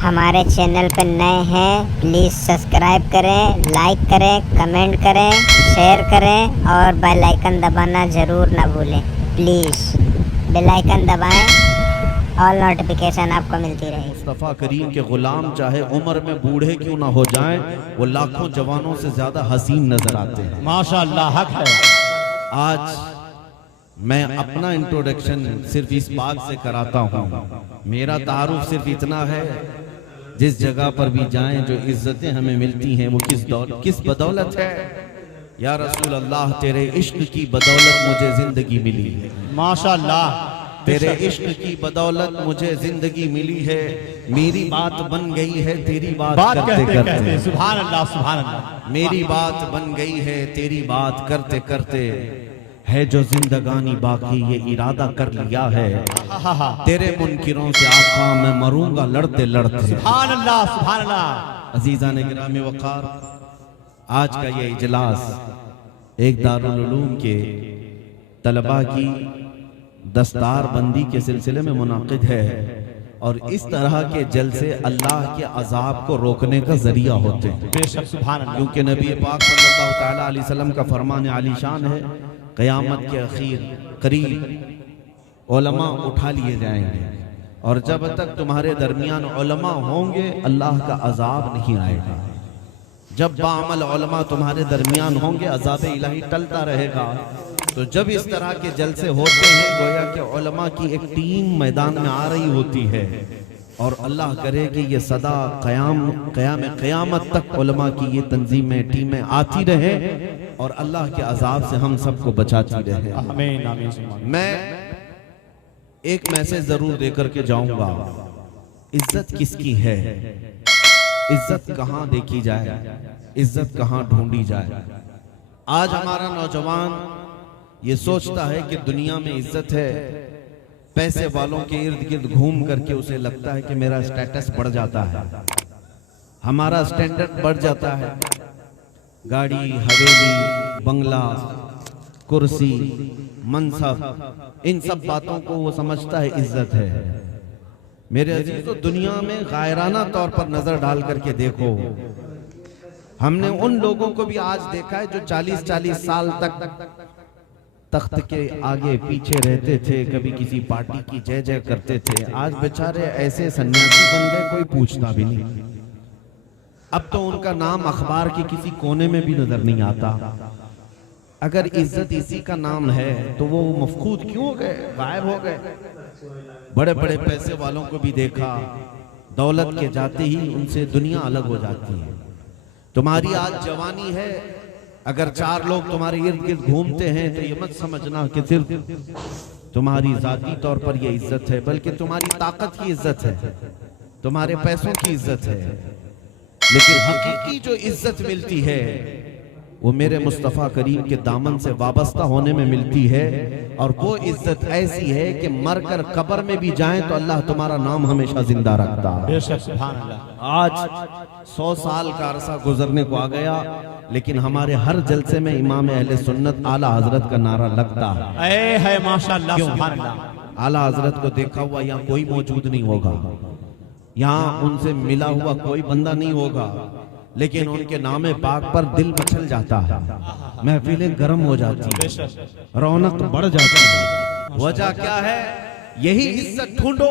हमारे चैनल पर नए हैं प्लीज़ सब्सक्राइब करें, लाइक करें, कमेंट करें, शेयर करें और बेल आइकन दबाना ज़रूर ना भूलें। प्लीज़ बेल आइकन दबाएं, ऑल नोटिफिकेशन आपको मिलती रहेगी। मुस्तफ़ा करीम के गुलाम चाहे उम्र में बूढ़े क्यों ना हो जाएं, वो लाखों जवानों से ज्यादा हसीन नजर आते हैं। माशाअल्लाह, हक है। आज मैं अपना इंट्रोडक्शन सिर्फ इस बात से कराता हूँ, मेरा तारुफ सिर्फ इतना है, जिस जगह पर भी जाएं जो इज्जतें हमें मिलती हैं वो किस बदौलत है। या रसूल अल्लाह, तेरे इश्क की बदौलत मुझे जिंदगी मिली है। माशाअल्लाह, तेरे इश्क की बदौलत मुझे जिंदगी मिली है। मेरी बात बन गई है तेरी बात करते करते। सुभान अल्लाह, सुभान अल्लाह। मेरी बात बन गई है तेरी बात करते करते, है जो जिंदगानी बाकी ये इरादा कर लिया है। तेरे मुनकिरों से आका मैं मरूंगा लड़ते लड़ते। सुभान अल्लाह, सुभान अल्लाह। अजीज़ान गिरामी वक़ार, आज का ये इजलास एक दारुल उलूम के तलबा की दस्तार बंदी के सिलसिले में मुनाकिद है, और इस तरह के जलसे अल्लाह के अजाब को रोकने का जरिया होते हैं। बेशक, सुभान अल्लाह। क्योंकि नबी पाक सल्लल्लाहु तआला अलैहि वसल्लम का फरमान आलीशान है, क़यामत के अखीर करीब उलमा उठा लिए जाएंगे, और जब तक तुम्हारे दरमियान उलमा होंगे अल्लाह का अजाब नहीं आएगा। जब बाअमल उलमा तुम्हारे दरमियान होंगे अजाब इलाही टलता रहेगा। तो जब इस तरह के जलसे होते हैं, गोया कि उलमा की एक टीम मैदान में आ रही होती है, और अल्लाह करे कि ये सदा क़यामत तक उलमा की ये तंजीमें टीमें आती रहे और अल्लाह के अजाब से हम सबको बचाती रहे। आमीन, आमीन। मैं एक मैसेज जरूर देकर के जाऊंगा, इज्जत किसकी है, इज्जत कहाँ देखी जाए, इज्जत कहाँ ढूंढी जाए। आज हमारा नौजवान ये सोचता है कि दुनिया में इज्जत है, पैसे वालों के इर्द गिर्द घूम करके उसे लगता है कि मेरा स्टेटस बढ़ जाता है, हमारा स्टैंडर्ड बढ़ जाता है। गाड़ी, हवेली, बंगला, कुर्सी, मनसब, इन सब बातों को वो समझता है इज्जत है। मेरे अजीज, तो दुनिया में गायराना तौर पर नजर डाल करके देखो, हमने उन लोगों को भी आज देखा है जो 40-40 साल तक तख्त के आगे पीछे रहते थे, कभी किसी पार्टी की जय जय करते थे, आज बेचारे ऐसे सन्यासी बन गए कोई पूछता भी नहीं। अब तो उनका नाम अखबार के किसी कोने में भी नजर नहीं आता। अगर इज्जत इसी का नाम है तो वो मफकूद क्यों हो गए, गायब हो गए। बड़े बड़े पैसे वालों को भी देखा, दौलत के जाते ही उनसे दुनिया अलग हो जाती है। तुम्हारी आज जवानी है, अगर 4 लोग तुम्हारे इर्द गिर्द घूमते हैं तो ये मत समझना कि सिर्फ तुम्हारी जाती तौर पर ये इज्जत है, बल्कि तुम्हारी ताकत की इज्जत है, तुम्हारे पैसों की इज्जत है। लेकिन हकीकी जो इज्जत मिलती है वो मेरे मुस्तफ़ा करीम के दामन से वाबस्ता होने में मिलती है, और वो इज्जत ऐसी है कि मरकर कब्र में भी जाएं तो अल्लाह तुम्हारा नाम हमेशा जिंदा रखता है। बेशक, सुभान अल्लाह। आज 100 साल का अरसा गुजरने को आ गया, लेकिन हमारे हर जलसे में इमाम अहले सुन्नत आला हजरत का नारा लगता है। माशाअल्लाह, सुभान अल्लाह। आला हजरत को देखा हुआ यहाँ कोई मौजूद नहीं होगा, यहाँ उनसे मिला हुआ कोई बंदा नहीं होगा, लेकिन उनके नामे पाक पर दिल मचल जाता है, महफिलें गर्म हो जाती है, रौनक बढ़ जाती है। वजह क्या है? यही इज्जत ढूंढो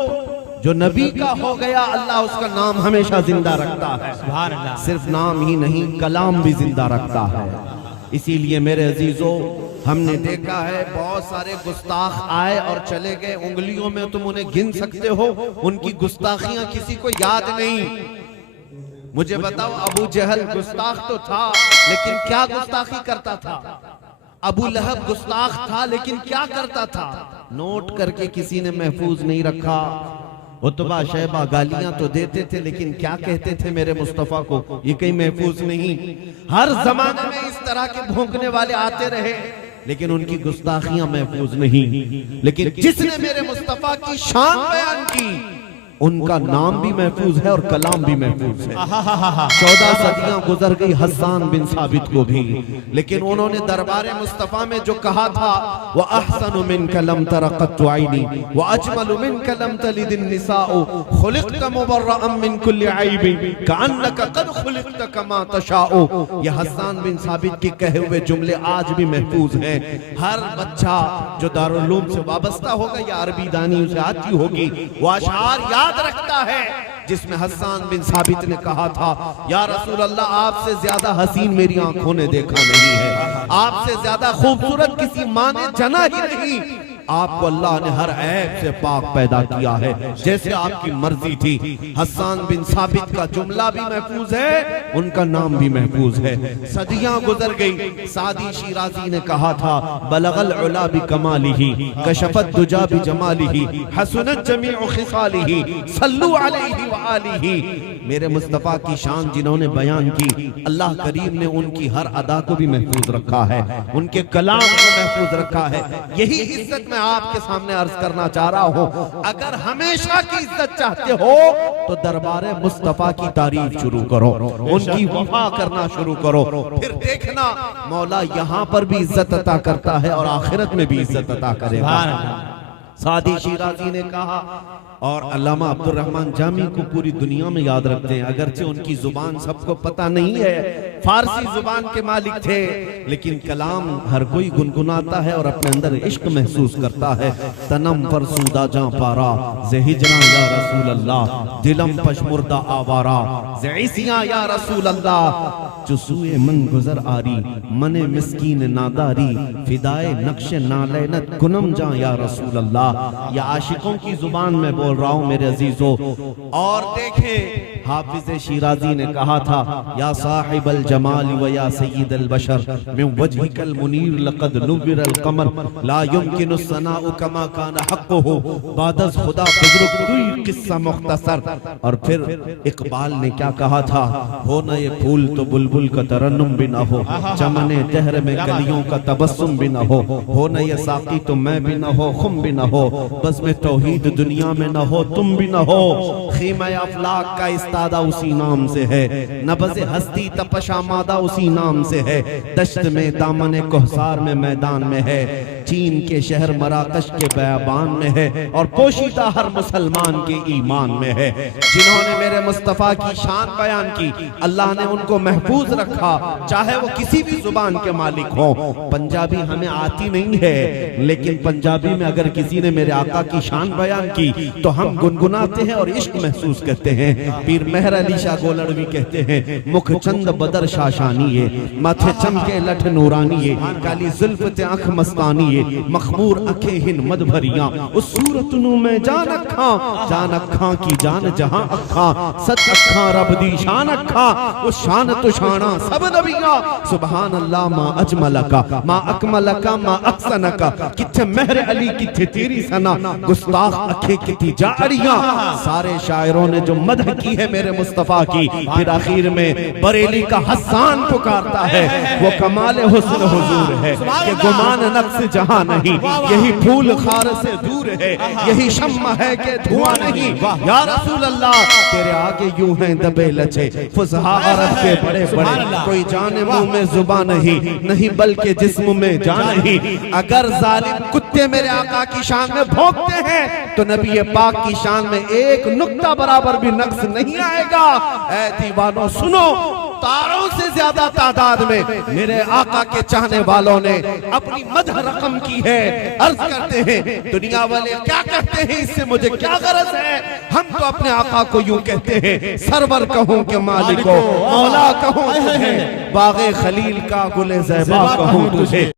जो नबी का हो गया, अल्लाह उसका नाम हमेशा जिंदा रखता है। सुभान अल्लाह। सिर्फ नाम ही नहीं, कलाम भी जिंदा रखता है। इसीलिए मेरे अजीजों, हमने देखा है बहुत सारे गुस्ताख आए और चले गए, उंगलियों में तुम उन्हें गिन सकते हो, उनकी गुस्ताखियां किसी को याद नहीं। मुझे बताओ, अबू जहल गुस्ताख तो था, लेकिन क्या गुस्ताखी करता था? अबू लहब गुस्ताख था, लेकिन क्या करता था? नोट करके किसी ने महफूज नहीं रखा। उतबा शैबा गालियां तो देते थे, लेकिन क्या कहते थे मेरे मुस्तफा को, ये कहीं महफूज नहीं। हर जमाने में इस तरह के भौंकने वाले आते रहे, लेकिन उनकी गुस्ताखियां महफूज नहीं। लेकिन जिसने मेरे मुस्तफा की शान बयान की, उनका नाम भी महफूज है और कलाम भी महफूज है। 14 सदियां गुजर गई हस्सान बिन साबित को भी, लेकिन उन्होंने दरबारे मुस्तफा में जो कहा था, वह अहसनु मिन कलम तरक़त आइनी व अजमलु मिन कलम तलिदिन निसाउ खुलिक़त मुबर्रअन मिन कुल्लि ऐबि कअन्नका क़द खुलिक़त कमा तशाउ। यह हस्सान बिन साबित के कहे हुए जुमले आज भी महफूज हैं। हर बच्चा जो दारुल उलूम से वाबस्ता होगा या अरबी दानी उसे आती होगी, वो अशआर याद रखता है जिसमें हस्सान बिन साबित ने कहा था, या रसूल अल्लाह आपसे ज्यादा हसीन मेरी आंखों ने देखा नहीं है, आपसे ज्यादा खूबसूरत किसी माँ ने जना ही नहीं, आपको अल्लाह ने हर ऐब से पाक पैदा किया है, जैसे आपकी मर्जी थी। हस्सान बिन साबित का जुमला भी महफूज है, उनका नाम भी महफूज है। सदियां गुजर गई, सादी शिराजी ने कहा था, बलगल उला बि कमालिही कशफत दुजा बि जमालिही हसनत जमीउ खिसालिही सल्लु अलैहि व आलिही। मेरे मुस्तफा की शान जिन्होंने बयान की, अल्लाह करीम ने उनकी हर अदा को भी महफूज रखा है, उनके कलाम को महफूज रखा है। यही इज्जत मैं आपके सामने अर्ज करना चाह रहा हूं। अगर हमेशा की इज्जत चाहते हो तो दरबारे मुस्तफा की तारीफ शुरू करो, उनकी वफा करना शुरू करो, फिर देखना मौला यहां पर भी इज्जत अता करता है और आखिरत में भी इज्जत अता करेगा। सादी शिराजी ने कहा, और अल्लामा अब्दुल रहमान जामी को पूरी दुनिया में याद रखते हैं, अगरचे उनकी जुबान सबको पता नहीं है, फारसी जुबान के मालिक थे, लेकिन कलाम हर कोई गुनगुनाता है और अपने अंदर इश्क महसूस करता है। तनम पर सूदा जा पारा ज़हिजना या रसूल अल्लाह दिलम पशमुर्दा आवारा ज़ईसिया या रसूल अल्लाह चुसूए मन गुजर आरी मने मिस्कीन नादारी फिदाए नक्श नालैनत कुनम जा या रसूल अल्लाह। या आशिकों की जुबान में बोल रहा हूं मेरे अजीजों। और देखें हाफिज शिराजी ने कहा था, या साहिबल जमाल व या सय्यिदल बशर मिन वजहिकल मुनीर लक़द नुव्विरल कमर ला युमकिनु सनाउ कमा काना हक़्क़ुहु बादस खुदा बुजुर्ग दुई किस्सा मुख्तसर। और फिर इकबाल ने क्या कहा था, हो न ये फूल तो बुलबुल का तरन्नुम भी न हो, चमने दहर में कलियों का तबस्सुम भी न हो न ये साकी तो मैं भी न हो, खुम भी न हो, बस में तौहीद दुनिया में न हो, तुम भी न हो। खीमा अफलाक का इस्तादा उसी नाम से है, नबज़े हस्ती तपशा मादा उसी नाम से है, दश्त में दामन कोहसार में मैदान में है, चीन के शहर मराकश के बयाबान में है, और पोशीदा हर मुसलमान के ईमान में है। जिन्होंने मेरे मुस्तफ़ा की शान बयान की, अल्लाह ने उनको महफूज रखा, चाहे वो किसी भी जुबान के मालिक हो। पंजाबी हमें आती नहीं है, लेकिन पंजाबी में अगर किसी ने मेरे आका की शान बयान की तो हम गुनगुनाते हैं और इश्क महसूस करते हैं। पीर मेहर अली शाह गोलड़वी कहते हैं, मुख चंद बदर शाशानी है, माथे चमके लठ नूरानी है, काली जुल्फ ते आंख मस्तानी है, मखमूर अखे हिन मद भरियां, उस सूरत नु में जान अखा की जान जहां अखा, सच अखा रब दी शान अखा, उस शान तो शाना सब नबियां। सुभान अल्लाह मा अजमलका मा अकमलका मा अहसनका, किथे मेहर अली किथे तेरी सना, गुस्ताख अखे किथी जाड़ियां। सारे शायरों ने जो मदह की है मेरे मुस्तफा की, फिर आखिर में बरेली का हस्सान पुकारता है, वो कमाल हुस्न हुजूर है कि गुमान नक्श जहां नहीं, यही फूल खार से दूर है, यही शम्मा है कि धुआं नहीं। या रसूल अल्लाह तेरे आगे यूं हैं दबे लचे फुसहा अरब के बड़े बड़े, कोई जाने मुंह में जुबान नहीं बल्कि जिस्म में जान नहीं। अगर जालिम कुत्ते मेरे आका की शान में भौंकते हैं तो नबी पाक की शान में एक नुक्ता बराबर भी नक्स नहीं आएगा। ऐ दीवानों सुनो, तारों से ज्यादा तादाद में मेरे आका के चाहने वालों ने अपनी मदह रकम की है। अर्ज करते हैं दुनिया वाले क्या कहते हैं, इससे मुझे क्या गरज है। हम तो अपने आका को यूं कहते हैं, सरवर कहूं के मालिको, मौला कहूं तुझे, बागे खलील का गुले ज़ैबा कहूं तुझे।